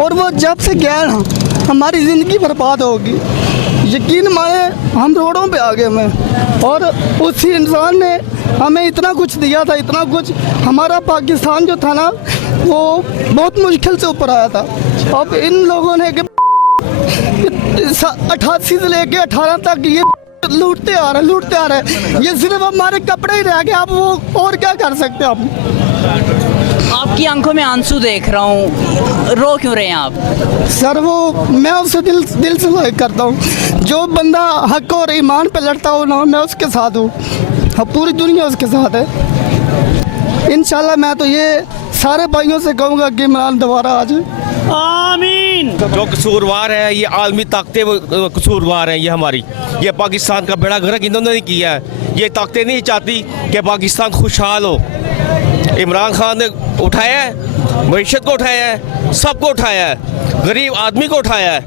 और वो जब से गया ना हमारी ज़िंदगी बर्बाद होगी। यकीन माने हम रोडों पे आ गए में, और उसी इंसान ने हमें इतना कुछ दिया था, इतना कुछ। हमारा पाकिस्तान जो था ना वो बहुत मुश्किल से ऊपर आया था। अब इन लोगों ने 88 से लेके 18 तक ये लूटते आ रहे हैं। ये सिर्फ हमारे कपड़े ही रह गए, अब वो और क्या कर सकते हैं हम। आपकी आंखों में आंसू देख रहा हूँ, रो क्यों रहे हैं आप? सर वो मैं उससे दिल से लाइक करता हूँ। जो बंदा हक और ईमान पे लड़ता हो ना, मैं उसके साथ हूँ। अब पूरी दुनिया उसके साथ है। इंशाल्लाह मैं तो ये सारे भाइयों से कहूँगा कि इमरान दोबारा आ जाए। आमीन। जो कसूरवार है ये आलमी ताकतें कसूरवार हैं। ये हमारी, ये पाकिस्तान का बेड़ा गर्क इन्होंने नहीं किया है। ये ताकतें नहीं चाहती कि पाकिस्तान खुशहाल हो। इमरान खान ने उठाया है, मईशत को उठाया है, सबको उठाया है, गरीब आदमी को उठाया है,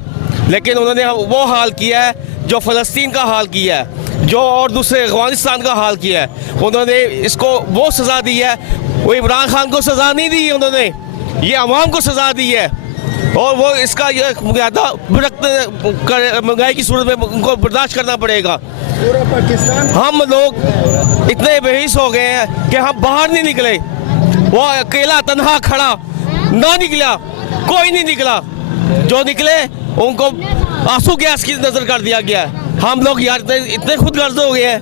लेकिन उन्होंने वो हाल किया है जो फ़लस्तीन का हाल किया है, जो और दूसरे अफगानिस्तान का हाल किया है। उन्होंने इसको वो सज़ा दी है, वो इमरान खान को सज़ा नहीं दी उन्होंने, ये अवाम को सज़ा दी है। और वो इसका ये ज़्यादा महंगाई की सूरत में उनको बर्दाश्त करना पड़ेगा। पूरा पाकिस्तान हम लोग इतने बेहिस हो गए हैं कि हम बाहर नहीं निकले। वो अकेला तन्हा खड़ा ना निकला, कोई नहीं निकला। जो निकले उनको आंसू गैस की नज़र कर दिया गया। हम लोग यार इतने खुदगर्ज हो गए हैं,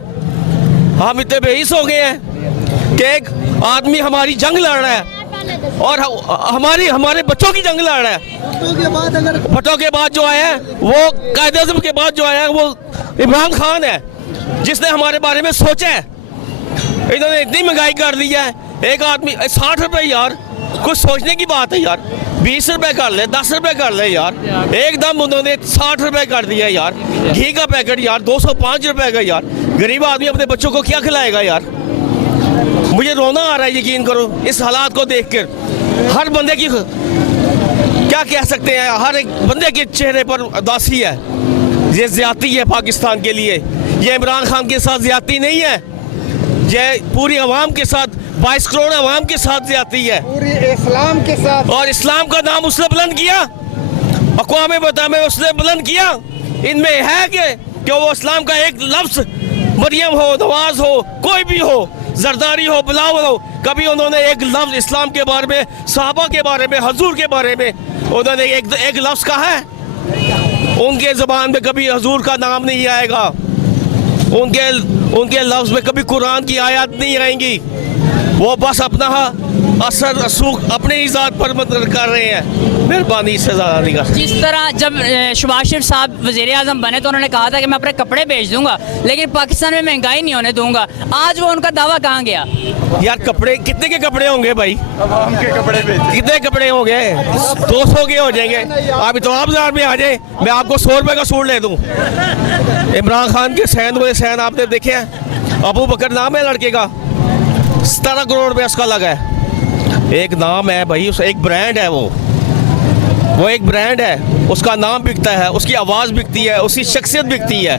हम इतने बेहिस हो गए हैं कि एक आदमी हमारी जंग लड़ रहा है और हमारे बच्चों की जंग लड़ रहा है। भुट्टो के बाद जो आया है, वो कायद-ए-आज़म के बाद जो आया है वो इमरान खान है, जिसने हमारे बारे में सोचा है। इन्होंने इतनी महंगाई कर दी है, एक आदमी 60 रुपये यार, कुछ सोचने की बात है यार। 20 रुपये कर ले, 10 रुपये कर ले यार, एकदम उन्होंने 60 रुपये कर दिया यार। घी का पैकेट यार 205 रुपये का यार। गरीब आदमी अपने बच्चों को क्या खिलाएगा यार। मुझे रोना आ रहा है, यकीन करो, इस हालात को देख कर। हर बंदे की क्या कह सकते हैं, हर एक बंदे के चेहरे पर उदासी है। ये ज्यादती है पाकिस्तान के लिए। ये इमरान खान के साथ ज्यादती नहीं है, ये पूरी अवाम के साथ, 22 करोड़ अवाम के साथ ज्यादती है, पूरी इस्लाम के साथ। और इस्लाम का नाम उसने बुलंद किया, अक़वाम मुत्तहिदा में उसने बुलंद किया। इनमें है कि वो इस्लाम का एक लफ्ज़, मरियम हो, नवाज हो, कोई भी हो, जरदारी हो, बिलावल हो, कभी उन्होंने एक लफ्ज़ इस्लाम के बारे में, सहाबा के बारे में, हजूर के बारे में उन्होंने एक लफ्ज़ कहा है? उनके ज़बान में कभी हजूर का नाम नहीं आएगा, उनके लफ्ज़ में कभी कुरान की आयत नहीं आएंगी। वो बस अपना असर रसूख अपने ही ज़ात पर कर रहे हैं। मेहरबानी से ज़्यादा नहीं कर। जिस तरह जब शहबाज शरीफ साहब वज़ीर आज़म बने तो उन्होंने कहा था कि मैं अपने कपड़े बेच दूंगा, लेकिन पाकिस्तान में महंगाई नहीं होने दूंगा। आज वो उनका दावा कहाँ गया? यार कपड़े कितने के कपड़े होंगे भाई? अवाम के कपड़े बेच, कितने कपड़े होंगे? 200 के हो जाएंगे। आप इतवाब बाजार में आ जाए, मैं आपको 100 रुपये का सूट ले दूँ। इमरान खान के सैन आपने देखे हैं? अबू बकर नाम है लड़के का, 17 करोड़ रुपये उसका लगा है। एक नाम है भाई, उस एक ब्रांड है, वो एक ब्रांड है, उसका नाम बिकता है, उसकी आवाज़ बिकती है, उसकी शख्सियत बिकती है।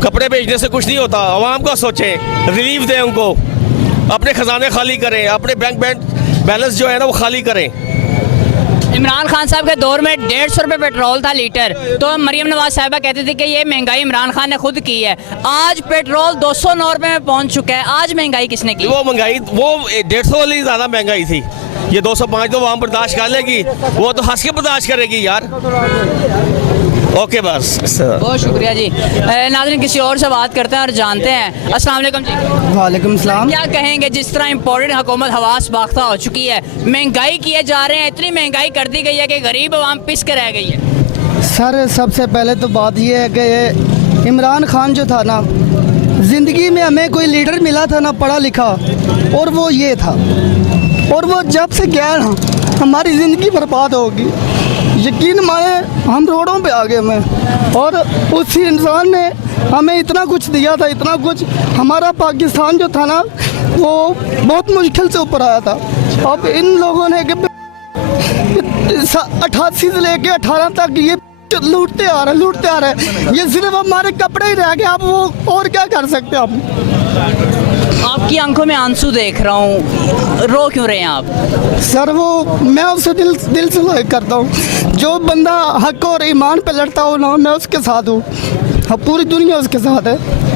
कपड़े बेचने से कुछ नहीं होता। आवाम का सोचें, रिलीफ दें उनको, अपने खजाने खाली करें, अपने बैंक बैलेंस जो है ना वो खाली करें। इमरान खान साहब के दौर में 150 रुपये पेट्रोल था लीटर, तो मरियम नवाज साहिबा कहती थी कि ये महंगाई इमरान खान ने खुद की है। आज पेट्रोल 209 रुपये में पहुंच चुका है। आज महंगाई किसने की? वो महंगाई, वो 150 वाली ज़्यादा महंगाई थी। ये 205 तो वहाँ बर्दाश्त कर लेगी, वो तो हंस के बर्दाश्त करेगी यार। ओके बस। बहुत शुक्रिया जी। नाज़रीन किसी और से बात करते हैं और जानते हैं। अस्सलाम वालेकुम जी। वालेकुम सलाम। क्या कहेंगे, जिस तरह इम्पोर्टेड हुकूमत हवास बाख्ता हो चुकी है, महंगाई किए जा रहे हैं, इतनी महंगाई कर दी गई है कि गरीब आवाम पिस के रह गई है। सर सबसे पहले तो बात ये है कि इमरान खान जो था ना, ज़िंदगी में हमें कोई लीडर मिला था ना पढ़ा लिखा, और वो ये था। और वो जब से गया ना हमारी ज़िंदगी बर्बाद होगी। यकीन माने हम रोडों पे आ गए में, और उसी इंसान ने हमें इतना कुछ दिया था, इतना कुछ। हमारा पाकिस्तान जो था ना वो बहुत मुश्किल से ऊपर आया था। अब इन लोगों ने 88 से लेके 18 तक ये लूटते आ रहे हैं। ये सिर्फ हमारे कपड़े ही रह गए, अब वो और क्या कर सकते हैं हम। आपकी आंखों में आंसू देख रहा हूँ, रो क्यों रहे हैं आप? सर वो मैं उससे दिल से लाइक करता हूँ। जो बंदा हक और ईमान पे लड़ता हो ना, मैं उसके साथ हूँ। हाँ, पूरी दुनिया उसके साथ है।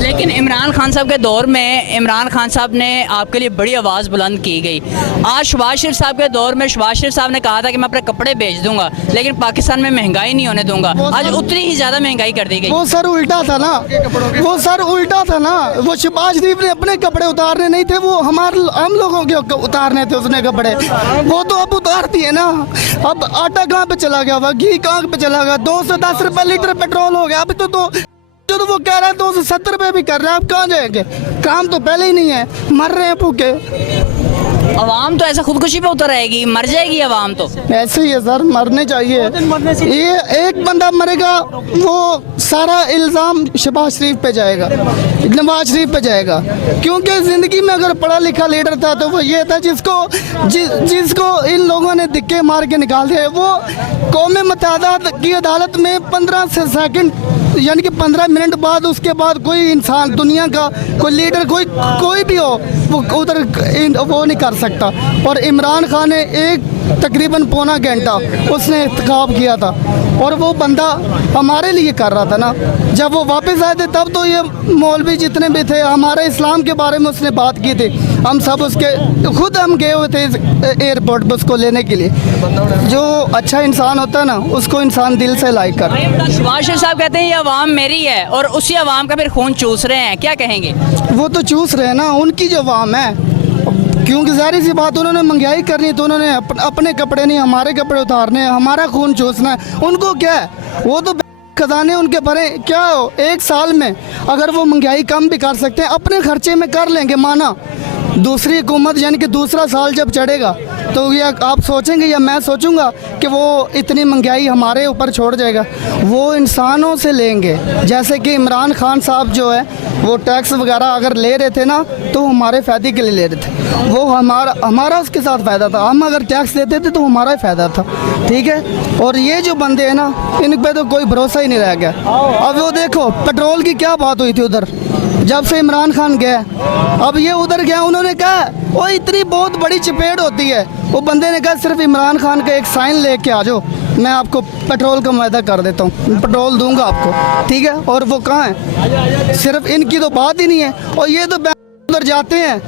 लेकिन इमरान खान साहब के दौर में इमरान खान साहब ने आपके लिए बड़ी आवाज़ बुलंद की गई। आज शहबाज शरीफ साहब के दौर में शहबाज शरीफ साहब ने कहा था कि मैं अपने कपड़े बेच दूंगा, लेकिन पाकिस्तान में महंगाई नहीं होने दूंगा। आज उतनी ही ज़्यादा महंगाई कर दी गई। वो सर उल्टा था ना, वो सर उल्टा था ना। वो शहबाज शरीफ ने अपने कपड़े उतारने नहीं थे, वो हम लोगों के उतारने थे उसने कपड़े। वो तो अब उतारती है ना। अब आटा कहाँ पे चला गया, वह घी कहाँ पे चला गया, 210 रुपये लीटर पेट्रोल हो गया। अभी तो जो वो कह रहा है 270 रुपये भी कर रहे हैं। आप कहाँ जाएंगे? काम तो पहले ही नहीं है, मर रहे हैं भूखे। अवाम तो ऐसा खुदकुशी पे उतर आएगी, मर जाएगी अवाम तो। ऐसे ही है सर, मरने चाहिए। ये एक बंदा मरेगा, वो सारा इल्ज़ाम शहबाज शरीफ पे जाएगा, नवाज शरीफ पे जाएगा। क्योंकि ज़िंदगी में अगर पढ़ा लिखा लीडर था तो वो ये था जिसको इन लोगों ने दिक्के मार के निकाल दिया। वो कौम मुत्तहिदा की अदालत में 15 सेकंड यानी कि 15 मिनट बाद, उसके बाद कोई इंसान दुनिया का कोई लीडर कोई भी हो वो उधर वो नहीं कर सकता। और इमरान खान ने तकरीबन पौना घंटा उसने इंतखाब किया था, और वो बंदा हमारे लिए कर रहा था ना। जब वो वापस आए थे तब तो ये मौलवी जितने भी थे हमारे इस्लाम के बारे में उसने बात की थी। हम सब उसके खुद हम गए हुए थे एयरपोर्ट पर उसको लेने के लिए। जो अच्छा इंसान होता है ना, उसको इंसान दिल से लाइक कर। शहबाज शरीफ साहब कहते हैं ये अवाम मेरी है और उसी अवाम का फिर खून चूस रहे हैं, क्या कहेंगे? वो तो चूस रहे हैं ना, उनकी जो अवाम है। क्योंकि जाहिर सी बात, उन्होंने महंगाई करनी तो उन्होंने अपने कपड़े नहीं हमारे कपड़े उतारने हैं, हमारा खून चूसना है। उनको क्या है, वो तो खजाने उनके भरे। क्या हो, एक साल में अगर वो महंगाई कम भी कर सकते हैं, अपने खर्चे में कर लेंगे, माना। दूसरी हुकूमत यानी कि दूसरा साल जब चढ़ेगा तो ये आप सोचेंगे या मैं सोचूंगा कि वो इतनी महंगाई हमारे ऊपर छोड़ जाएगा? वो इंसानों से लेंगे। जैसे कि इमरान खान साहब जो है वो टैक्स वगैरह अगर ले रहे थे ना, तो हमारे फ़ायदे के लिए ले रहे थे। वो हमारा उसके साथ फ़ायदा था। हम अगर टैक्स देते थे तो हमारा ही फ़ायदा था, ठीक है। और ये जो बंदे हैं ना, इन पे तो कोई भरोसा ही नहीं रह गया। अब वो देखो पेट्रोल की क्या बात हुई थी उधर, जब से इमरान खान गया। अब ये उधर गया, उन्होंने कहा वो इतनी बहुत बड़ी चपेट होती है। वो बंदे ने कहा सिर्फ इमरान खान का एक साइन लेके आ जाओ, मैं आपको पेट्रोल का मुआहदा कर देता हूँ, पेट्रोल दूंगा आपको, ठीक है। और वो कहाँ है? सिर्फ इनकी तो बात ही नहीं है। और ये तो उधर जाते हैं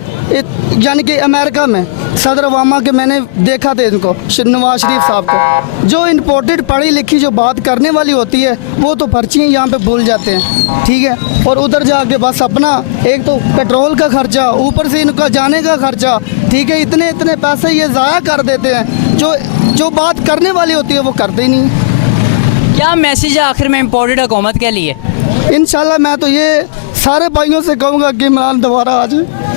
यानी कि अमेरिका में सदर ओबामा के, मैंने देखा था इनको, नवाज शरीफ साहब को। जो इम्पोर्टेड पढ़ी लिखी जो बात करने वाली होती है वो तो पर्ची यहाँ पे भूल जाते हैं, ठीक है। और उधर जाके बस अपना एक तो पेट्रोल का खर्चा, ऊपर से इनका जाने का खर्चा, ठीक है। इतने पैसे ये ज़ाया कर देते हैं। जो बात करने वाली होती है वो करते ही नहीं। क्या मैसेज है आखिर में इम्पोर्टेड हुकूमत के लिए? इंशाल्लाह मैं तो ये सारे भाइयों से कहूँगा कि इमरान दोबारा आ जाए।